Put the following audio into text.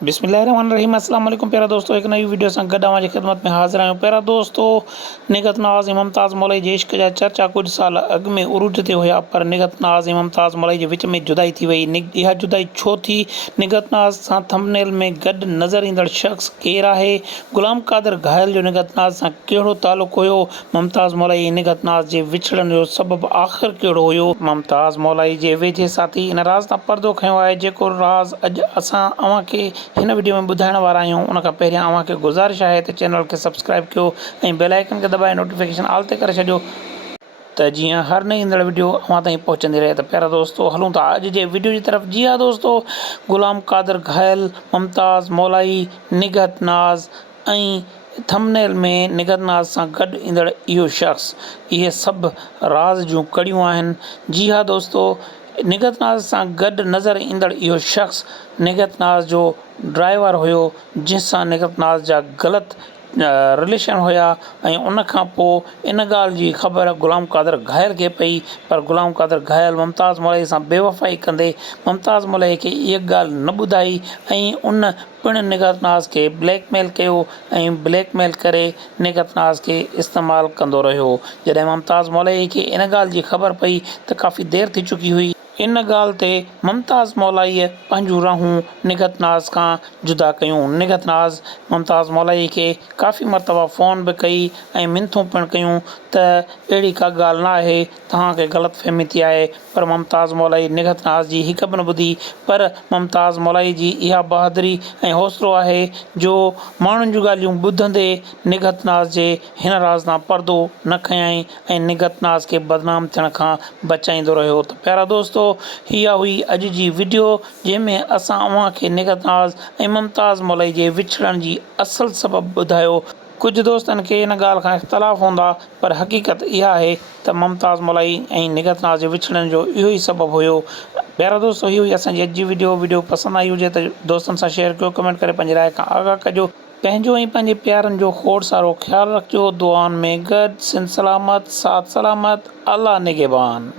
बिस्मिल्लाहिर्रहमानिर्रहीम। अस्सलाम वालेकुम प्यारा दोस्तों, एक नई वीडियो सां गॾु अवां जी ख़िदमत में हाज़िर आहियूं। प्यारा दोस्तों, निगहत नाज़ ऐं मुमताज़ मौलवी जे इश्क जा चर्चा कुछ साल अॻु में उरूज ते हुया, पर निगहत नाज़ ऐं मुमताज़ मौलवी जे विच में जुदाई थी वई। इहा जुदाई छो थी? निगहत नाज़ सां थंबनेल में गॾु नज़र ईंदड़ शख़्स केरु आहे? गुलाम कादिर घायल जो निगहत नाज़ सां कहिड़ो तालुक़ु हुयो? मुमताज़ मौलवी ऐं निगहत नाज़ जे विछड़ण जो सबबु आख़िर कहिड़ो हुयो? मुमताज़ मौलवी जे वेझे साथी इन राज़ तां पर्दो खंयो आहे, जेको राज़ अॼु असां अव्हां खे हिन वीडियो में ॿुधाइण वारा आहियूं। उन खां पहिरियां अव्हां खे गुज़ारिश आहे त चैनल खे सब्सक्राइब कयो ऐं बेल आइकन खे दॿाए नोटिफिकेशन ऑल ते करे छॾियो, त जीअं हर नई ईंदड़ वीडियो अव्हां ताईं पहुचंदी रहे। त प्यारा दोस्तों, हलूं था अॼु जे वीडियो जी तरफ़। जी हाँ दोस्तों, गुलाम कादिर घायल, मुमताज़ मौलवी, निगहत नाज़ ऐं थंबनेल में निगहत नाज़ सां गॾु ईंदड़ इहो शख़्स, इहे सभु राज़ जूं कड़ियूं आहिनि। जी हाँ दोस्तों, निगहत नाज़ सां गॾु नज़र ईंदड़ इहो शख़्स निगहत नाज़ जो ड्राइवर हुयो, जंहिंसां निगहत नाज़ जा ग़लति रिलेशन हुया। ऐं उन खां पोइ इन ॻाल्हि जी ख़बर गुलाम कादिर घायल खे पई, पर गुलाम कादिर घायल मुमताज़ मौलवी सां बेवफ़ाई कंदे मुमताज़ मौलवी खे इहा ॻाल्हि न ॿुधाई ऐं उन पिणु निगहत नाज़ खे ब्लैकमेल कयो ऐं ब्लैकमेल करे निगहत नाज़ खे इस्तेमालु कंदो रहियो। जॾहिं मुमताज़ मौलवी खे इन ॻाल्हि जी ख़बर पई त काफ़ी देरि थी चुकी हुई, इन ॻाल्हि ते मुमताज़ मौलवीअ पंहिंजूं राहूं निगहत नाज़ खां जुदा कयूं। निगहत नाज़ मुमताज़ मौलवी खे काफ़ी मरतबा फ़ोन बि कई ऐं मिनथूं पिणु कयूं त अहिड़ी का ॻाल्हि न आहे, तव्हांखे ग़लतफ़हमी थी आहे। पर मुमताज़ मौलवी निगहत नाज़ जी हिकु बि न ॿुधी। पर मुमताज़ मौलवी जी इहा बहादुरी ऐं हौसलो आहे जो माण्हुनि जूं ॻाल्हियूं ॿुधंदे निगहत नाज़ जे हिन राज़ तां पर्दो न खयईं ऐं निगहत नाज़ खे बदनाम थियण खां बचाईंदो रहियो। त प्यारा दोस्तों, हीअ हुई अॼु जी वीडियो, जंहिंमें असां अव्हां खे निगहत नाज़ ऐं मुमताज़ मौलवी जे विछड़ण जी असुलु सबबु ॿुधायो। कुझु दोस्तनि खे इन ॻाल्हि खां इख़्तिलाफ़ हूंदा, पर हक़ीक़त इहा आहे त मुमताज़ मौलवी ऐं निगहत नाज़ जे विछड़ण जो इहो ई सबबु हुयो। प्यारा दोस्तों, हीअ हुई असांजी अॼु जी वीडियो पसंदि आई हुजे त दोस्तनि सां शेयर कयो, कमेंट करे पंहिंजी राय खां आगाह कजो। पंहिंजो ऐं पंहिंजे प्यारनि जो खोड़ सारो ख़्यालु रखिजो। दुआउनि में गॾु, सिंध सलामत, साथ सलामत, अल्लाह निगहबान।